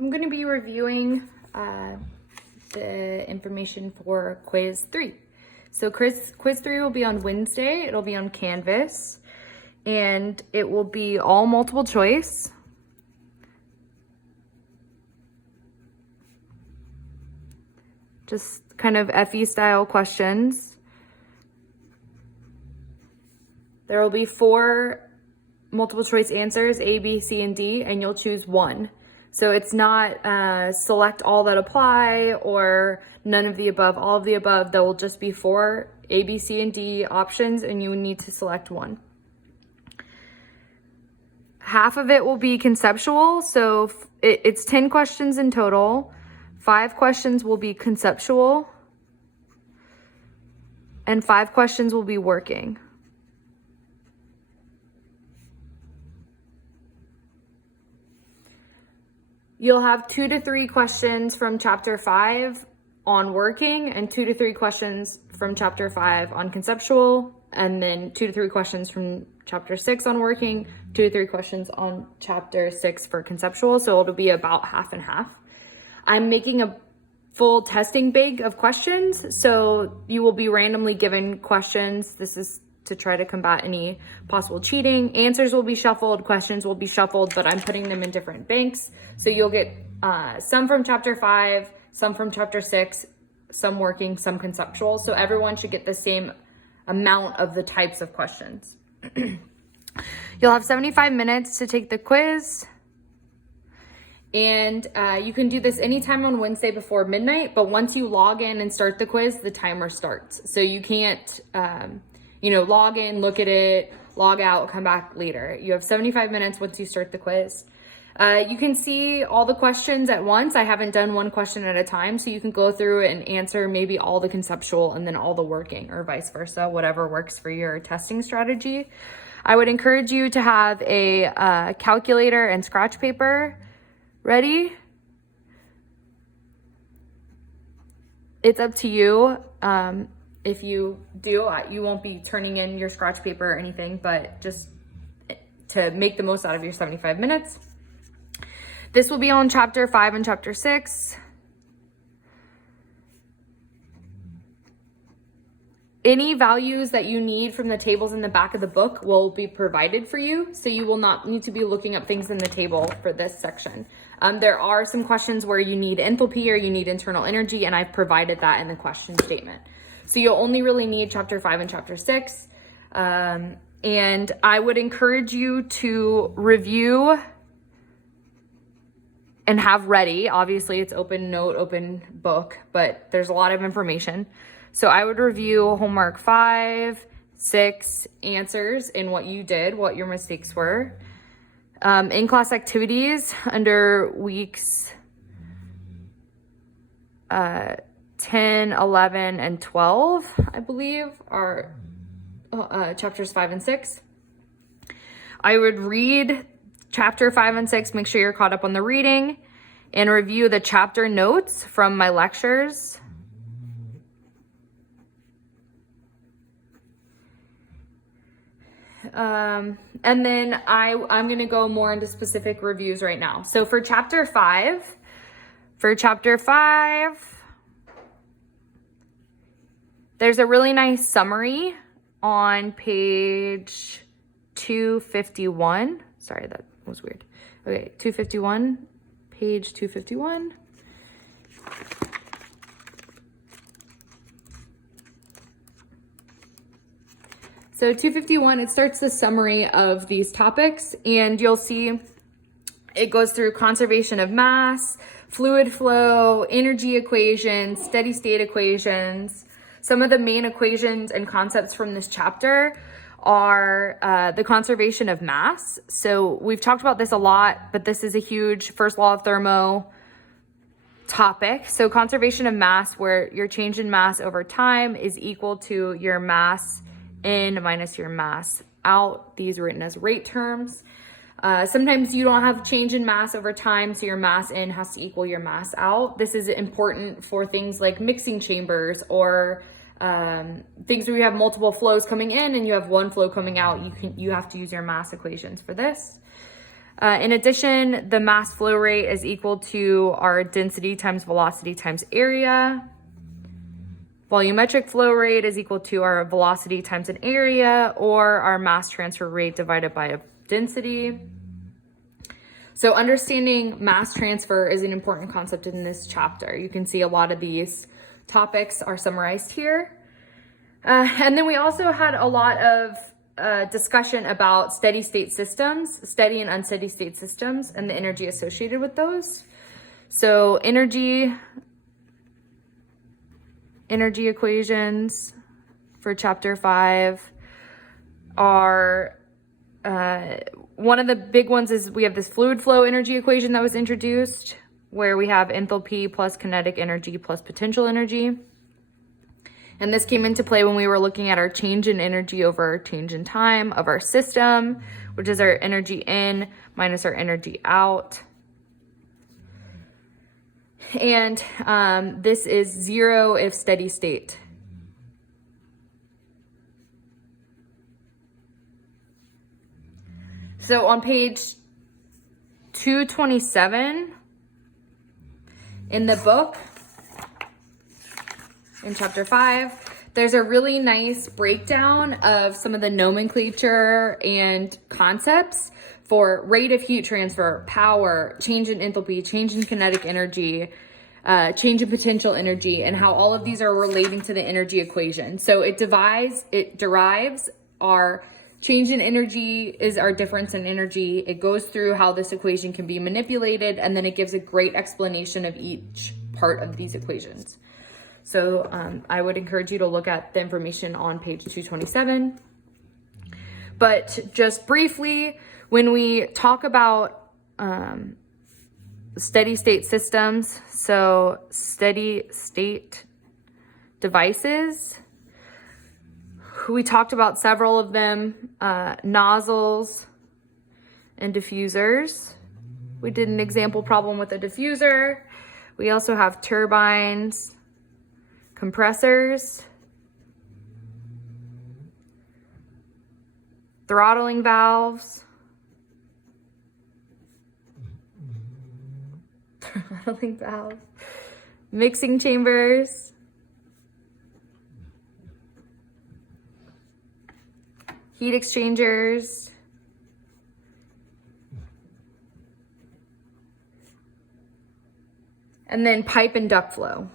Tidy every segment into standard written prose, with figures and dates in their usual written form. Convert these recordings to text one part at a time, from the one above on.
I'm going to be reviewing the information for quiz 3. So quiz 3 will be on Wednesday. It'll be on Canvas, and it will be all multiple choice. Just kind of FE style questions. There will be 4 multiple choice answers, A, B, C, and D, and you'll choose one. So it's not select all that apply or none of the above, all of the above. There will just be 4 A, B, C, and D options, and you need to select one. Half of it will be conceptual, so it's 10 questions in total. 5 questions will be conceptual, and 5 questions will be working. You'll have 2 to 3 questions from chapter 5 on working and 2 to 3 questions from chapter 5 on conceptual, and then 2 to 3 questions from chapter 6 on working, 2 to 3 questions on chapter 6 for conceptual. So it'll be about half and half. I'm making a full testing bank of questions, so you will be randomly given questions. This is to try to combat any possible cheating. Answers will be shuffled, questions will be shuffled, but I'm putting them in different banks. So you'll get some from chapter 5, some from chapter 6, some working, some conceptual. So everyone should get the same amount of the types of questions. You'll have 75 minutes to take the quiz. And you can do this anytime on Wednesday before midnight, but once you log in and start the quiz, the timer starts. So you can't, log in, look at it, log out, come back later. You have 75 minutes once you start the quiz. You can see all the questions at once. I haven't done one question at a time, so you can go through and answer maybe all the conceptual and then all the working, or vice versa, whatever works for your testing strategy. I would encourage you to have a calculator and scratch paper ready. It's up to you. If you do, you won't be turning in your scratch paper or anything, but just to make the most out of your 75 minutes. This will be on chapter 5 and chapter 6. Any values that you need from the tables in the back of the book will be provided for you, so you will not need to be looking up things in the table for this section. There are some questions where you need enthalpy or you need internal energy, and I've provided that in the question statement. So you'll only really need chapter 5 and chapter 6. And I would encourage you to review and have ready. Obviously, it's open note, open book, but there's a lot of information. So I would review homework 5, 6 answers in what you did, what your mistakes were. In-class activities under weeks 10, 11, and 12, I believe, are chapters 5 and 6. I would read chapter 5 and 6, make sure you're caught up on the reading, and review the chapter notes from my lectures. And then I'm going to go more into specific reviews right now. So for chapter 5, there's a really nice summary on page 251. Sorry, that was weird. Okay, 251, page 251. So 251, it starts the summary of these topics, and you'll see it goes through conservation of mass, fluid flow, energy equations, steady state equations. Some of the main equations and concepts from this chapter are the conservation of mass. So we've talked about this a lot, but this is a huge first law of thermo topic. So conservation of mass, where your change in mass over time is equal to your mass in minus your mass out. These are written as rate terms. Sometimes you don't have change in mass over time, so your mass in has to equal your mass out. This is important for things like mixing chambers or things where you have multiple flows coming in and you have one flow coming out. You have to use your mass equations for this. In addition, the mass flow rate is equal to our density times velocity times area. Volumetric flow rate is equal to our velocity times an area, or our mass transfer rate divided by a density. So understanding mass transfer is an important concept in this chapter. You can see a lot of these topics are summarized here. And then we also had a lot of discussion about steady state systems, steady and unsteady state systems, and the energy associated with those. So energy equations for chapter 5 are, one of the big ones is we have this fluid flow energy equation that was introduced, where we have enthalpy plus kinetic energy plus potential energy. And this came into play when we were looking at our change in energy over our change in time of our system, which is our energy in minus our energy out. And this is 0 if steady state. So on page 227 in the book, in chapter 5, there's a really nice breakdown of some of the nomenclature and concepts for rate of heat transfer, power, change in enthalpy, change in kinetic energy, change in potential energy, and how all of these are relating to the energy equation. So it derives our change in energy is our difference in energy. It goes through how this equation can be manipulated, and then it gives a great explanation of each part of these equations. So I would encourage you to look at the information on page 227. But just briefly, when we talk about steady state systems, so steady state devices, we talked about several of them, nozzles and diffusers. We did an example problem with a diffuser. We also have turbines, compressors, throttling valves, mixing chambers, heat exchangers, and then pipe and duct flow.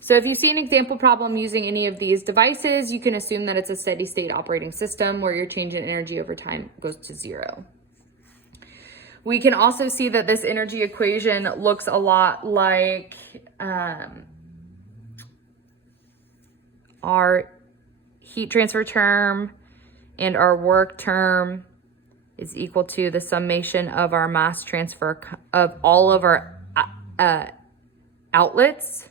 So if you see an example problem using any of these devices, you can assume that it's a steady state operating system where your change in energy over time goes to 0. We can also see that this energy equation looks a lot like our heat transfer term and our work term is equal to the summation of our mass transfer of all of our outlets.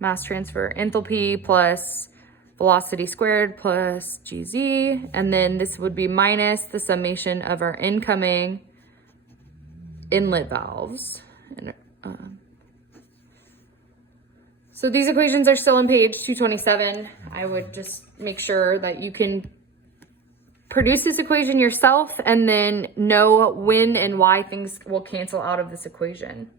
Mass transfer enthalpy plus velocity squared plus gz, and then this would be minus the summation of our incoming inlet valves. So these equations are still on page 227. I would just make sure that you can produce this equation yourself and then know when and why things will cancel out of this equation.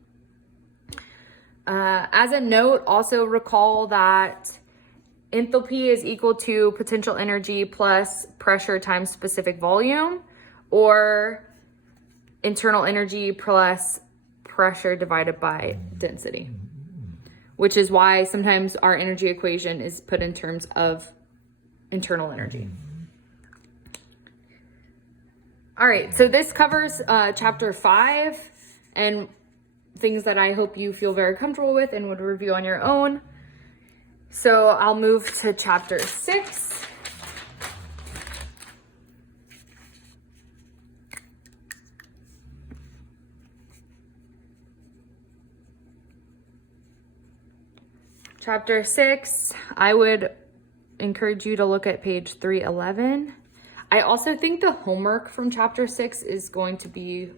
As a note, also recall that enthalpy is equal to potential energy plus pressure times specific volume, or internal energy plus pressure divided by density, which is why sometimes our energy equation is put in terms of internal energy. All right, so this covers chapter 5 and things that I hope you feel very comfortable with and would review on your own. So I'll move to chapter 6. Chapter 6, I would encourage you to look at page 311. I also think the homework from chapter 6 is going to be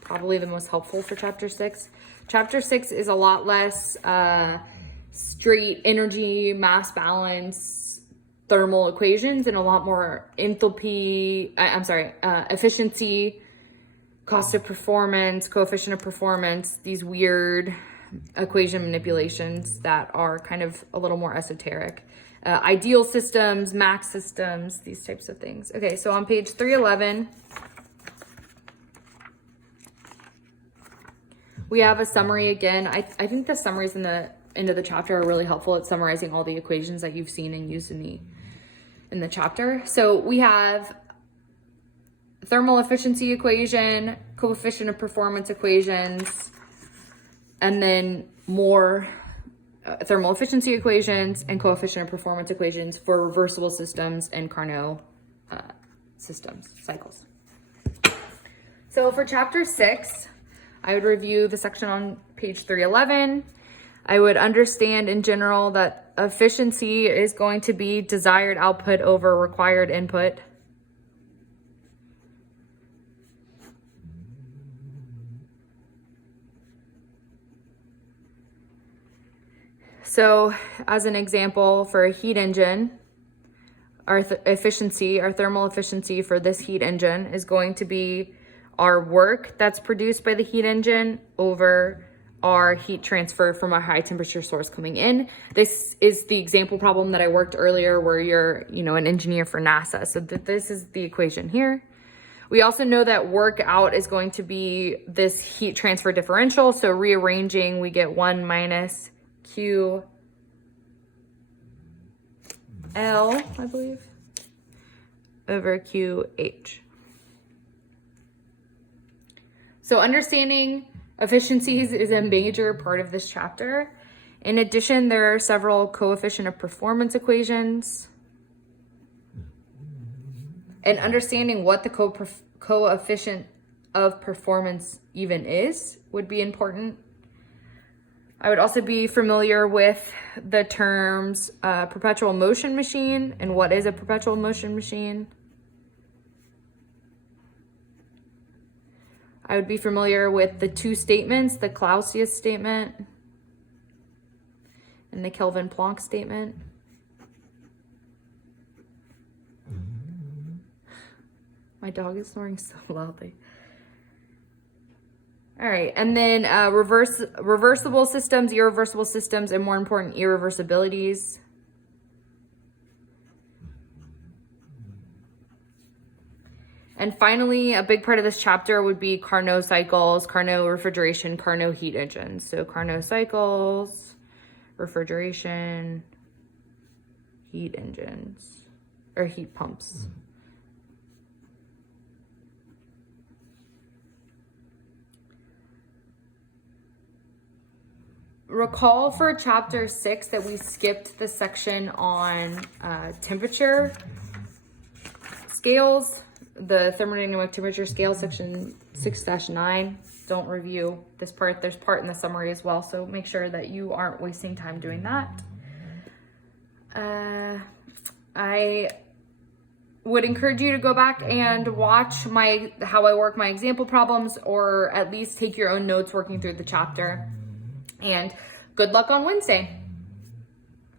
probably the most helpful for chapter 6. Chapter 6 is a lot less straight energy, mass balance, thermal equations and a lot more efficiency, cost of performance, coefficient of performance, these weird equation manipulations that are kind of a little more esoteric. Ideal systems, max systems, these types of things. Okay, so on page 311, we have a summary again. I think the summaries in the end of the chapter are really helpful at summarizing all the equations that you've seen and used in the chapter. So we have thermal efficiency equation, coefficient of performance equations, and then more thermal efficiency equations and coefficient of performance equations for reversible systems and Carnot systems, cycles. So for chapter 6, I would review the section on page 311. I would understand in general that efficiency is going to be desired output over required input. So as an example, for a heat engine, our thermal efficiency for this heat engine is going to be our work that's produced by the heat engine over our heat transfer from a high temperature source coming in. This is the example problem that I worked earlier where you're, an engineer for NASA. So this is the equation here. We also know that work out is going to be this heat transfer differential. So rearranging, we get 1 minus QL, I believe, over QH. So understanding efficiencies is a major part of this chapter. In addition, there are several coefficient of performance equations. And understanding what the coefficient of performance even is would be important. I would also be familiar with the terms perpetual motion machine and what is a perpetual motion machine. I would be familiar with the two statements, the Clausius statement and the Kelvin-Planck statement. My dog is snoring so loudly. All right, and then reversible systems, irreversible systems, and more important, irreversibilities. And finally, a big part of this chapter would be Carnot cycles, Carnot refrigeration, Carnot heat engines. So Carnot cycles, refrigeration, heat engines, or heat pumps. Recall for chapter 6 that we skipped the section on temperature scales, the thermodynamic temperature scale, section 6-9. Don't review this part. There's part in the summary as well, so make sure that you aren't wasting time doing that. I would encourage you to go back and watch how I work my example problems, or at least take your own notes working through the chapter. And good luck on Wednesday.